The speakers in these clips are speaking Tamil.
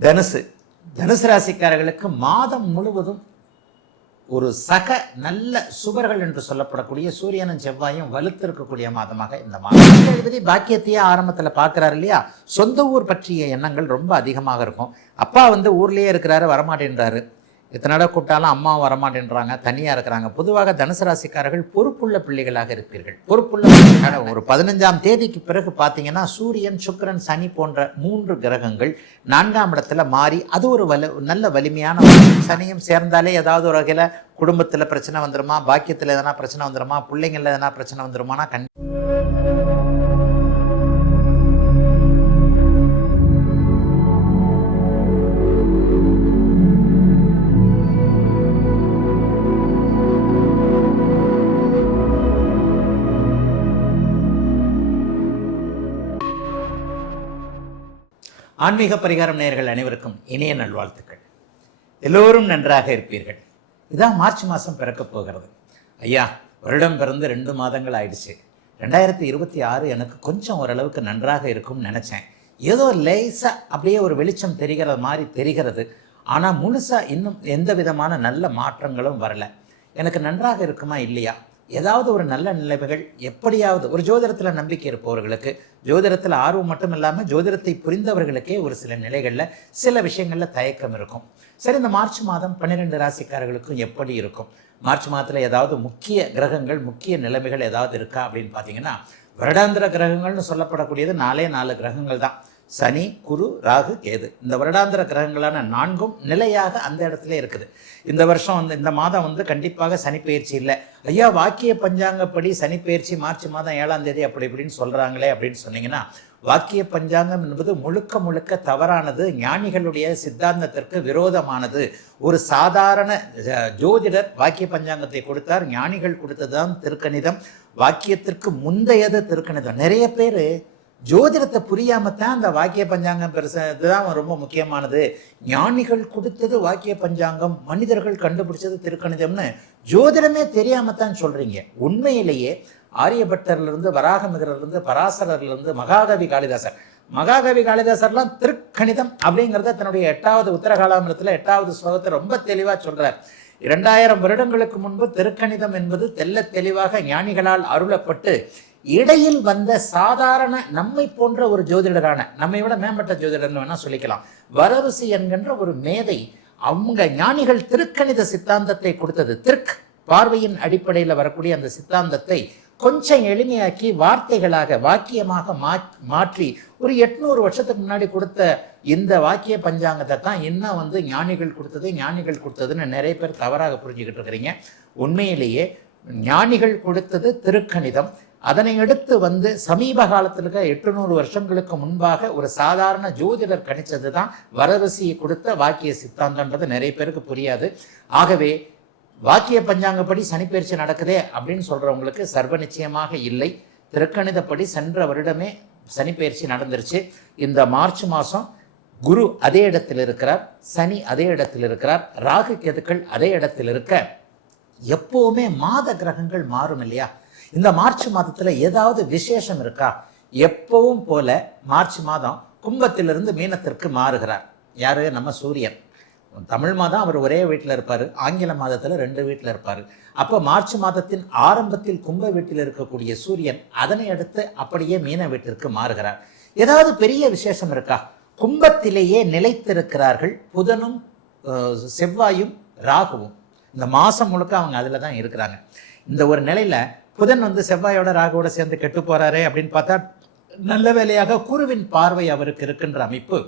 தனுசு. தனுசு ராசிக்காரர்களுக்கு மாதம் முழுவதும் ஒரு சக நல்ல சுபர்கள் என்று சொல்லப்படக்கூடிய சூரியனும் செவ்வாயும் வலுத்திருக்கக்கூடிய மாதமாக இந்த மாதம். அதிபதி பாக்கியத்தையே ஆரம்பத்தில் பார்க்குறாரு இல்லையா? சொந்த ஊர் பற்றிய எண்ணங்கள் ரொம்ப அதிகமாக இருக்கும். அப்பா வந்து ஊர்லேயே இருக்கிறாரு வரமாட்டேன்றாரு. இத்தனை தடவை கூப்பிட்டாலும் அம்மா வரமாட்டேன்றாங்க தனியாக இருக்கிறாங்க. பொதுவாக தனுசு ராசிக்காரர்கள் பொறுப்புள்ள பிள்ளைகளாக இருப்பீர்கள். பொறுப்புள்ள பிள்ளைகளாக ஒரு பதினஞ்சாம் தேதிக்கு பிறகு பார்த்தீங்கன்னா சூரியன் சுக்கிரன் சனி போன்ற மூன்று கிரகங்கள் நான்காம் இடத்துல மாறி அது ஒரு வலு நல்ல வலிமையான ஒரு சனியும் சேர்ந்தாலே ஏதாவது ஒரு வகையில் குடும்பத்தில் பிரச்சனை வந்துருமா? பாக்கியத்தில் எதனா பிரச்சனை வந்துருமா? பிள்ளைங்களில் எதனா பிரச்சனை வந்துருமானா? கண் ஆன்மீக பரிகாரம் நேயர்கள் அனைவருக்கும் இனிய நல்வாழ்த்துக்கள். எல்லோரும் நன்றாக இருப்பீர்கள். இதான் மார்ச் மாதம் பிறக்கப் போகிறது. ஐயா வருடம் பிறந்து ரெண்டு மாதங்கள் ஆயிடுச்சு. ரெண்டாயிரத்தி இருபத்தி ஆறு எனக்கு கொஞ்சம் ஓரளவுக்கு நன்றாக இருக்கும்னு நினச்சேன். ஏதோ லேசாக அப்படியே ஒரு வெளிச்சம் தெரிகிற மாதிரி தெரிகிறது. ஆனால் முழுசாக இன்னும் எந்த விதமான நல்ல மாற்றங்களும் வரல. எனக்கு நன்றாக இருக்குமா இல்லையா? ஏதாவது ஒரு நல்ல நிலைமைகள் எப்படியாவது ஒரு ஜோதிடத்தில் நம்பிக்கை இருப்பவர்களுக்கு ஜோதிடத்தில் ஆர்வம் மட்டும் இல்லாமல் ஜோதிடத்தை புரிந்தவர்களுக்கே ஒரு சில நிலைகளில் சில விஷயங்களில் தயக்கம் இருக்கும். சரி இந்த மார்ச் மாதம் பன்னிரெண்டு ராசிக்காரர்களுக்கும் எப்படி இருக்கும்? மார்ச் மாதத்தில் ஏதாவது முக்கிய கிரகங்கள் முக்கிய நிலைமைகள் ஏதாவது இருக்கா அப்படின்னு பார்த்தீங்கன்னா வருடாந்திர கிரகங்கள்னு சொல்லப்படக்கூடியது நாலே நாலு கிரகங்கள் தான் சனி குரு ராகு கேது. இந்த வருடாந்திர கிரகங்களான நான்கும் நிலையாக அந்த இடத்துல இருக்குது. இந்த வருஷம் வந்து இந்த மாதம் வந்து கண்டிப்பாக சனி பயிற்சி இல்லை. ஐயா வாக்கிய பஞ்சாங்கப்படி சனி பயிற்சி மார்ச் மாதம் ஏழாம் தேதி அப்படி இப்படின்னு சொல்கிறாங்களே அப்படின்னு சொன்னீங்கன்னா வாக்கிய பஞ்சாங்கம் என்பது முழுக்க முழுக்க தவறானது. ஞானிகளுடைய சித்தாந்தத்திற்கு விரோதமானது. ஒரு சாதாரண ஜோதிடர் வாக்கிய பஞ்சாங்கத்தை கொடுத்தார். ஞானிகள் கொடுத்ததுதான் திருக்கணிதம். வாக்கியத்திற்கு முந்தையது திருக்கணிதம். நிறைய பேர் ஜோதிடத்தை புரியாம தான் அந்த வாக்கிய பஞ்சாங்கம் பெருசு இதுதான் ரொம்ப முக்கியமானது. ஞானிகள் கொடுத்தது வாக்கிய பஞ்சாங்கம் மனிதர்கள் கண்டுபிடிச்சது திருக்கணிதம்னு ஜோதிடமே தெரியாம தான் சொல்றீங்க. உண்மையிலேயே ஆரியபட்டர்லேருந்து வராகமிகரிலிருந்து பராசரர்லேருந்து மகாகவி காளிதாசர். மகாகவி காளிதாசர்லாம் திருக்கணிதம் அப்படிங்கிறத தன்னுடைய எட்டாவது உத்தரகாலாமிரத்தில் எட்டாவது ஸ்லோகத்தை ரொம்ப தெளிவாக சொல்கிறார் இரண்டாயிரம் வருடங்களுக்கு முன்பு திருக்கணிதம் என்பது தெல்ல தெளிவாக ஞானிகளால் அருளப்பட்டு இடையில் வந்த சாதாரண நம்மை போன்ற ஒரு ஜோதிடரான நம்மை விட மேம்பட்ட ஜோதிடர்னு வேணால் சொல்லிக்கலாம். வரருசி என்கின்ற ஒரு மேதை அவங்க ஞானிகள் திருக்கணித சித்தாந்தத்தை கொடுத்தது. திருக் பார்வையின் அடிப்படையில் வரக்கூடிய அந்த சித்தாந்தத்தை கொஞ்சம் எளிமையாக்கி வார்த்தைகளாக வாக்கியமாக மா மாற்றி ஒரு எட்நூறு வருஷத்துக்கு முன்னாடி கொடுத்த இந்த வாக்கிய பஞ்சாங்கத்தை தான் இன்னும் வந்து ஞானிகள் கொடுத்தது ஞானிகள் கொடுத்ததுன்னு நிறைய பேர் தவறாக புரிஞ்சுக்கிட்டு இருக்கிறீங்க. உண்மையிலேயே ஞானிகள் கொடுத்தது திருக்கணிதம். அதனை அடுத்து வந்து சமீப காலத்தில் இருக்க எட்டுநூறு வருஷங்களுக்கு முன்பாக ஒரு சாதாரண ஜோதிடர் கணிச்சது தான் வரரசியை கொடுத்த வாக்கிய சித்தாந்தன்றது நிறைய பேருக்கு புரியாது. ஆகவே வாக்கிய பஞ்சாங்கப்படி சனிப்பெயர்ச்சி நடக்குதே அப்படின்னு சொல்கிறவங்களுக்கு சர்வ நிச்சயமாக இல்லை. திருக்கணிதப்படி சென்ற வருடமே சனிப்பயிற்சி நடந்துருச்சு. இந்த மார்ச் மாதம் குரு அதே இடத்தில் இருக்கிறார் சனி அதே இடத்தில் இருக்கிறார் ராகு கேதுக்கள் அதே இடத்தில் இருக்க எப்போவுமே மாத கிரகங்கள் மாறும் இல்லையா? இந்த மார்ச் மாதத்தில் ஏதாவது விசேஷம் இருக்கா? எப்பவும் போல மார்ச் மாதம் கும்பத்திலிருந்து மீனத்திற்கு மாறுகிறார். யாரு? நம்ம சூரியன். தமிழ் மாதம் அவர் ஒரே வீட்டில் இருப்பார். ஆங்கில மாதத்தில் ரெண்டு வீட்டில் இருப்பார். அப்போ மார்ச் மாதத்தின் ஆரம்பத்தில் கும்ப வீட்டில் இருக்கக்கூடிய சூரியன் அதனை அடுத்து அப்படியே மீன வீட்டிற்கு மாறுகிறார். ஏதாவது பெரிய விசேஷம் இருக்கா? கும்பத்திலேயே நிலைத்திருக்கிறார்கள் புதனும் செவ்வாயும் ராகுவும். இந்த மாதம் முழுக்க அவங்க அதில் தான் இருக்கிறாங்க. இந்த ஒரு நிலையில புதன் வந்து செவ்வாயோட ராகுவோட சேர்ந்து கெட்டு போறாரே அப்படின்னு பார்த்தா நல்ல வேலையாக குருவின் பார்வை அவருக்கு இருக்கின்ற அமைப்பு.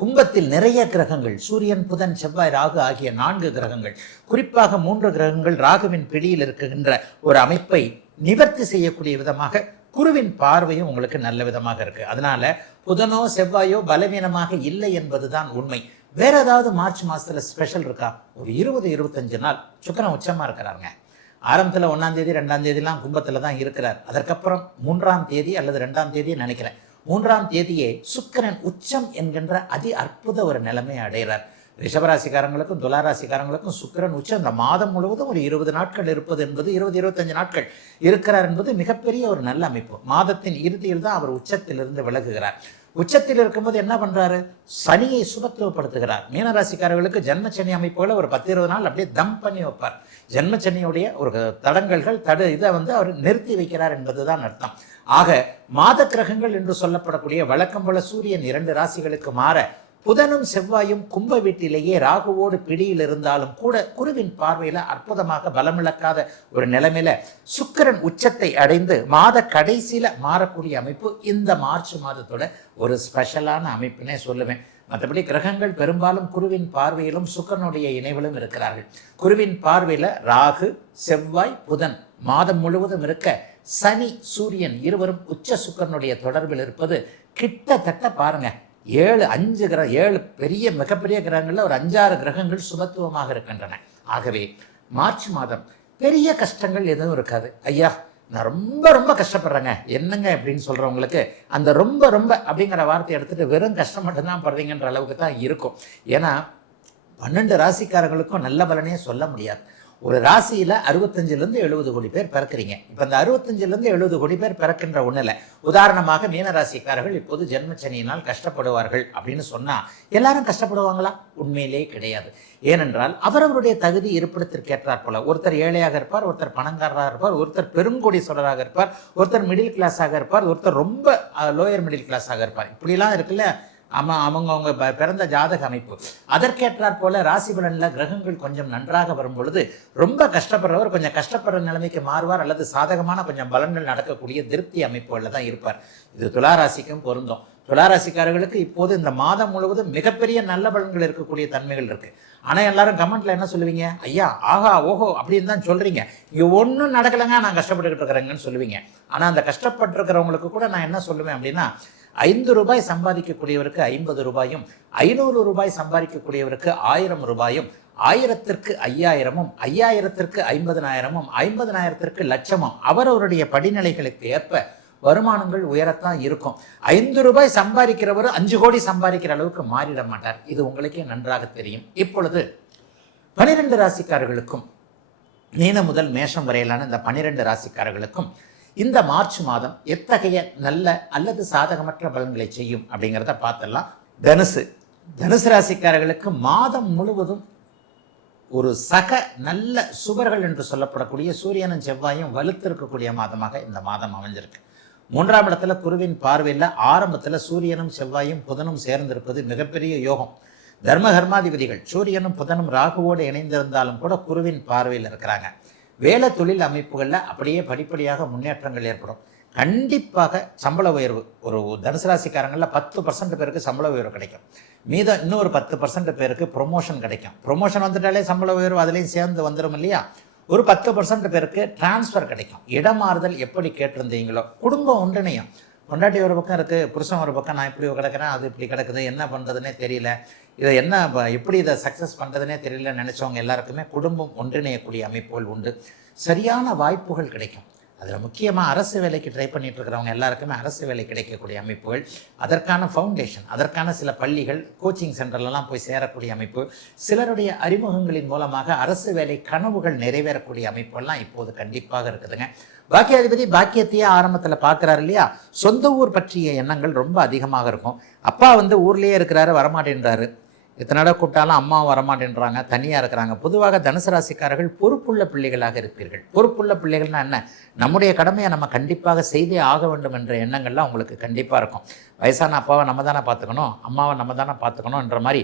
கும்பத்தில் நிறைய கிரகங்கள் சூரியன் புதன் செவ்வாய் ராகு ஆகிய நான்கு கிரகங்கள் குறிப்பாக மூன்று கிரகங்கள் ராகுவின் பிடியில் இருக்கின்ற ஒரு அமைப்பை நிவர்த்தி செய்யக்கூடிய விதமாக குருவின் பார்வையும் உங்களுக்கு நல்ல விதமாக இருக்கு. அதனால புதனோ செவ்வாயோ பலவீனமாக இல்லை என்பதுதான் உண்மை. வேற ஏதாவது மார்ச் மாசத்துல ஸ்பெஷல் இருக்கா? ஒரு இருபது இருபத்தஞ்சு நாள். சுக்கரம் உச்சமா இருக்கிறாருங்க ஆரம்பத்தில் ஒன்றாம் தேதி ரெண்டாம் தேதிலாம் கும்பத்தில் தான் இருக்கிறார். அதற்கப்புறம் மூன்றாம் தேதி அல்லது ரெண்டாம் தேதி நினைக்கிறேன். மூன்றாம் தேதியே சுக்கிரன் உச்சம் என்கின்ற அதி அற்புத ஒரு நிலைமையை அடைகிறார். ரிஷபராசிக்காரங்களுக்கும் துளாராசிக்காரங்களுக்கும் சுக்கிரன் உச்சம். இந்த மாதம் முழுவதும் ஒரு இருபது நாட்கள் இருப்பது என்பது இருபது இருபத்தஞ்சு நாட்கள் இருக்கிறார் என்பது மிகப்பெரிய ஒரு நல்ல அமைப்பு. மாதத்தின் இறுதியில் தான் அவர் உச்சத்திலிருந்து விலகுகிறார். உச்சத்தில் இருக்கும்போது என்ன பண்றாரு? சனியை சுபத்துவப்படுத்துகிறார். மீனராசிக்காரர்களுக்கு ஜென்மச்சனி அமைப்புகளை ஒரு பத்து இருபது நாள் அப்படியே தம் பண்ணி வைப்பார். ஜென்மச்சனியுடைய ஒரு தடங்கல்கள் தடு இதை வந்து அவர் நிறுத்தி வைக்கிறார் என்பதுதான் அர்த்தம். ஆக மாத கிரகங்கள் என்று சொல்லப்படக்கூடிய வழக்கம் போல சூரியன் இரண்டு ராசிகளுக்கு மாற புதனும் செவ்வாயும் கும்ப வீட்டிலேயே ராகுவோடு பிடியில் இருந்தாலும் கூட குருவின் பார்வையில அற்புதமாக பலமிழக்காத ஒரு நிலைமையில சுக்கிரன் உச்சத்தை அடைந்து மாத கடைசியில மாறக்கூடிய அமைப்பு இந்த மார்ச் மாதத்தோட ஒரு ஸ்பெஷலான அமைப்புனே சொல்லுவேன். மற்றபடி கிரகங்கள் பெரும்பாலும் குருவின் பார்வையிலும் சுக்கரனுடைய இணைவிலும் இருக்கிறார்கள். குருவின் பார்வையில ராகு செவ்வாய் புதன் மாதம் முழுவதும் இருக்க சனி சூரியன் இருவரும் உச்ச சுக்கரனுடைய தொடர்பில் இருப்பது கிட்டத்தட்ட பாருங்க ஏழு அஞ்சு கிரக ஏழு பெரிய மிகப்பெரிய கிரகங்களில் ஒரு அஞ்சாறு கிரகங்கள் சுபத்துவமாக இருக்கின்றன. ஆகவே மார்ச் மாதம் பெரிய கஷ்டங்கள் எதுவும் இருக்காது. ஐயா நான் ரொம்ப ரொம்ப கஷ்டப்படுறேங்க. என்னங்க அப்படின்னு சொல்கிறவங்களுக்கு அந்த ரொம்ப ரொம்ப அப்படிங்கிற வார்த்தையை எடுத்துகிட்டு வெறும் கஷ்டம் மட்டும்தான் படுறீங்கன்ற அளவுக்கு தான் இருக்கும். ஏன்னா பன்னெண்டு ராசிக்காரங்களுக்கும் நல்ல பலனே சொல்ல முடியாது. ஒரு ராசியில் அறுபத்தஞ்சிலேருந்து எழுபது கோடி பேர் பிறக்கிறீங்க. இப்போ இந்த அறுபத்தஞ்சிலேருந்து எழுபது கோடி பேர் பிறக்கின்ற ஒன்றில் உதாரணமாக மீனராசிக்காரர்கள் இப்போது ஜென்மச்சனியினால் கஷ்டப்படுவார்கள் அப்படின்னு சொன்னால் எல்லாரும் கஷ்டப்படுவாங்களா? உண்மையிலே கிடையாது. ஏனென்றால் அவரவருடைய தகுதி இருப்பிடத்திற்கேற்றாற் போல. ஒருத்தர் ஏழையாக இருப்பார் ஒருத்தர் பணங்காரராக இருப்பார் ஒருத்தர் பெருங்கோடீஸ்வரராக இருப்பார் ஒருத்தர் மிடில் கிளாஸாக இருப்பார் ஒருத்தர் ரொம்ப லோயர் மிடில் கிளாஸாக இருப்பார். இப்படிலாம் இருக்குல்ல ஆமாம் அவங்க அவங்க ப- பிறந்த ஜாதக அமைப்பு. அதற்கேற்றாற் போல ராசி பலனில் கிரகங்கள் கொஞ்சம் நன்றாக வரும் பொழுது ரொம்ப கஷ்டப்படுறவர் கொஞ்சம் கஷ்டப்படுற நிலைமைக்கு மாறுவார் அல்லது சாதகமான கொஞ்சம் பலன்கள் நடக்கக்கூடிய திருப்தி அமைப்புகளில் தான் இருப்பார். இது துளாராசிக்கும் பொருந்தும். துளாராசிக்காரர்களுக்கு இப்போது இந்த மாதம் முழுவதும் மிகப்பெரிய நல்ல பலன்கள் இருக்கக்கூடிய தன்மைகள் இருக்கு. ஆனால் எல்லாரும் கமெண்ட்ல என்ன சொல்லுவீங்க? ஐயா ஆஹா ஓஹோ அப்படின்னு தான் சொல்றீங்க. இங்கே ஒன்றும் நடக்கலைங்க நான் கஷ்டப்பட்டுக்கிட்டு இருக்கிறேங்கன்னு சொல்லுவீங்க. ஆனால் அந்த கஷ்டப்பட்டிருக்கிறவங்களுக்கு கூட நான் என்ன சொல்லுவேன் அப்படின்னா ஐந்து ரூபாய் சம்பாதிக்கக்கூடியவருக்கு ஐம்பது ரூபாயும் ஐநூறு ரூபாய் சம்பாதிக்கக்கூடியவருக்கு ஆயிரம் ரூபாயும் ஆயிரத்திற்கு ஐயாயிரமும் ஐயாயிரத்திற்கு ஐம்பதனாயிரமும் ஐம்பதனாயிரத்திற்கு லட்சமும் அவரவருடைய படிநிலைகளுக்கு ஏற்ப வருமானங்கள் உயரத்தான் இருக்கும். ஐந்து ரூபாய் சம்பாதிக்கிறவர் அஞ்சு கோடி சம்பாதிக்கிற அளவுக்கு மாறிட மாட்டார். இது உங்களுக்கே நன்றாக தெரியும். இப்பொழுது பனிரெண்டு ராசிக்காரர்களுக்கும் மீன முதல் மேஷம் வரையிலான இந்த பனிரெண்டு ராசிக்காரர்களுக்கும் இந்த மார்ச் மாதம் எத்தகைய நல்ல அல்லது சாதகமற்ற பலன்களை செய்யும் அப்படிங்கிறத பார்த்துடலாம். தனுசு. தனுசு ராசிக்காரர்களுக்கு மாதம் முழுவதும் ஒரு சக நல்ல சுபர்கள் என்று சொல்லப்படக்கூடிய சூரியனும் செவ்வாயும் வலுத்திருக்கக்கூடிய மாதமாக இந்த மாதம் அமைஞ்சிருக்கு. மூன்றாம் இடத்துல குருவின் பார்வையில் ஆரம்பத்தில் சூரியனும் செவ்வாயும் புதனும் சேர்ந்திருப்பது மிகப்பெரிய யோகம். தர்ம கர்மாதிபதிகள் சூரியனும் புதனும் ராகுவோடு இணைந்திருந்தாலும் கூட குருவின் பார்வையில் இருக்கிறாங்க. வேலை தொழில் அமைப்புகளில் அப்படியே படிப்படியாக முன்னேற்றங்கள் ஏற்படும். கண்டிப்பாக சம்பள உயர்வு. ஒரு தனுசு ராசிக்காரங்களில் பத்து பர்சன்ட் பேருக்கு சம்பள உயர்வு கிடைக்கும். மீதம் இன்னொரு பத்து பர்சன்ட் பேருக்கு ப்ரொமோஷன் கிடைக்கும். ப்ரொமோஷன் வந்துட்டாலே சம்பள உயர்வு அதுலேயும் சேர்ந்து வந்துடும் இல்லையா? ஒரு பத்து பர்சன்ட் பேருக்கு டிரான்ஸ்ஃபர் கிடைக்கும். இடமாறுதல் எப்படி கேட்டிருந்தீங்களோ? குடும்பம் ஒன்றிணையும். பொண்டாட்டி ஒரு பக்கம் இருக்குது புருஷன் ஒரு பக்கம் நான் இப்படி கிடக்கிறேன் அது இப்படி கிடக்குது என்ன பண்ணுறதுனே தெரியல. இதை என்ன எப்படி இதை சக்ஸஸ் பண்ணுறதுனே தெரியல நினச்சவங்க எல்லாருக்குமே குடும்பம் ஒன்றிணையக்கூடிய அமைப்புகள் உண்டு. சரியான வாய்ப்புகள் கிடைக்கும். அதில் முக்கியமாக அரசு வேலைக்கு ட்ரை பண்ணிட்டு இருக்கிறவங்க எல்லாருக்குமே அரசு வேலை கிடைக்கக்கூடிய அமைப்புகள் அதற்கான ஃபவுண்டேஷன் அதற்கான சில பள்ளிகள் கோச்சிங் சென்டர்லலாம் போய் சேரக்கூடிய அமைப்பு சிலருடைய அறிமுகங்களின் மூலமாக அரசு வேலை கனவுகள் நிறைவேறக்கூடிய அமைப்புகள்லாம் இப்போது கண்டிப்பாக இருக்குதுங்க. பாக்கியாதிபதி பாக்கியத்தையே ஆரம்பத்தில் பார்க்குறாரு இல்லையா? சொந்த ஊர் பற்றிய எண்ணங்கள் ரொம்ப அதிகமாக இருக்கும். அப்பா வந்து ஊர்லேயே இருக்கிறாரு வரமாட்டேன்றாரு. இத்தனை தடவை கூப்பிட்டாலும் அம்மா வரமாட்டேன்றாங்க தனியாக இருக்கிறாங்க. பொதுவாக தனுசு ராசிக்காரர்கள் பொறுப்புள்ள பிள்ளைகளாக இருப்பீர்கள். பொறுப்புள்ள பிள்ளைகள்னா என்ன? நம்முடைய கடமையை நம்ம கண்டிப்பாக செய்தே ஆக வேண்டும் என்ற எண்ணங்கள்லாம் உங்களுக்கு கண்டிப்பாக இருக்கும். வயசான அப்பாவை நம்ம தானே பார்த்துக்கணும் அம்மாவை நம்ம தானே பார்த்துக்கணுன்ற மாதிரி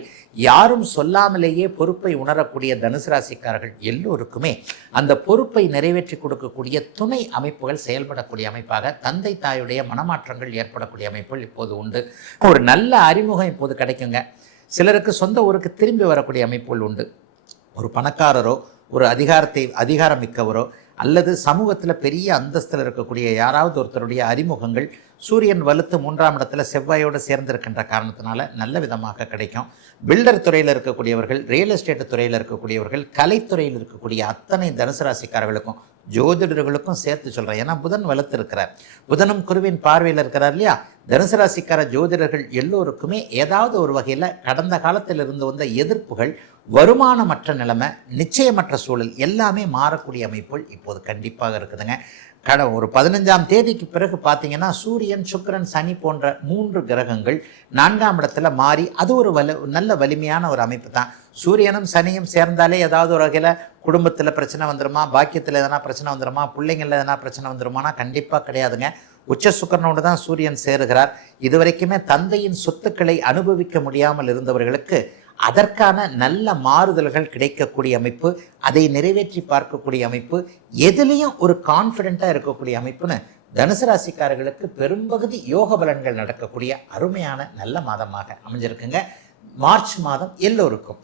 யாரும் சொல்லாமலேயே பொறுப்பை உணரக்கூடிய தனுசு ராசிக்காரர்கள் எல்லோருக்குமே அந்த பொறுப்பை நிறைவேற்றி கொடுக்கக்கூடிய துணை அமைப்புகள் செயல்படக்கூடிய அமைப்பாக தந்தை தாயுடைய மனமாற்றங்கள் ஏற்படக்கூடிய அமைப்புகள் இப்போது உண்டு. ஒரு நல்ல அறிமுகம் இப்போது கிடைக்குங்க. சிலருக்கு சொந்த ஊருக்கு திரும்பி வரக்கூடிய அமைப்புகள் உண்டு. ஒரு பணக்காரரோ ஒரு அதிகாரத்தை அதிகாரம் மிக்கவரோ அல்லது சமூகத்தில் பெரிய அந்தஸ்தில் இருக்கக்கூடிய யாராவது ஒருத்தருடைய அறிமுகங்கள் சூரியன் வலுத்து மூன்றாம் இடத்துல செவ்வாயோடு சேர்ந்திருக்கின்ற காரணத்தினால நல்ல விதமாக கிடைக்கும். பில்டர் துறையில் இருக்கக்கூடியவர்கள் ரியல் எஸ்டேட் துறையில் இருக்கக்கூடியவர்கள் கலைத்துறையில் இருக்கக்கூடிய அத்தனை தனுசு ராசிக்காரர்களுக்கும் ஜோதிடர்களுக்கும் சேர்த்து சொல்கிறேன் ஏன்னா புதன் வளர்த்து இருக்கிறார் புதனும் குருவின் பார்வையில் இருக்கிறார் இல்லையா? தனுசு ராசிக்கார ஜோதிடர்கள் எல்லோருக்குமே ஏதாவது ஒரு வகையில் கடந்த காலத்தில் இருந்து வந்த எதிர்ப்புகள் வருமானமற்ற நிலைமை நிச்சயமற்ற சூழல் எல்லாமே மாறக்கூடிய அமைப்புகள் இப்போது கண்டிப்பாக இருக்குதுங்க. கட ஒரு பதினஞ்சாம் தேதிக்கு பிறகு பார்த்தீங்கன்னா சூரியன் சுக்கிரன் சனி போன்ற மூன்று கிரகங்கள் நான்காம் இடத்துல மாறி அது ஒரு வலு நல்ல வலிமையான ஒரு அமைப்பு தான். சூரியனும் சனியும் சேர்ந்தாலே ஏதாவது ஒரு வகையில் குடும்பத்தில் பிரச்சனை வந்துருமா பாக்கியத்தில் எதனா பிரச்சனை வந்துருமா பிள்ளைங்களில் எதனா பிரச்சனை வந்துருமானா கண்டிப்பாக கிடையாதுங்க. உச்ச சுக்கரனோடு தான் சூரியன் சேருகிறார். இதுவரைக்குமே தந்தையின் சொத்துக்களை அனுபவிக்க முடியாமல் இருந்தவர்களுக்கு அதற்கான நல்ல மாறுதல்கள் கிடைக்கக்கூடிய அமைப்பு அதை நிறைவேற்றி பார்க்கக்கூடிய அமைப்பு எதுலேயும் ஒரு கான்ஃபிடெண்ட்டாக இருக்கக்கூடிய அமைப்புன்னு தனுசு ராசிக்காரர்களுக்கு பெரும்பகுதி யோக பலன்கள் நடக்கக்கூடிய அருமையான நல்ல மாதமாக அமைஞ்சிருக்குங்க. மார்ச் மாதம் எல்லோருக்கும்.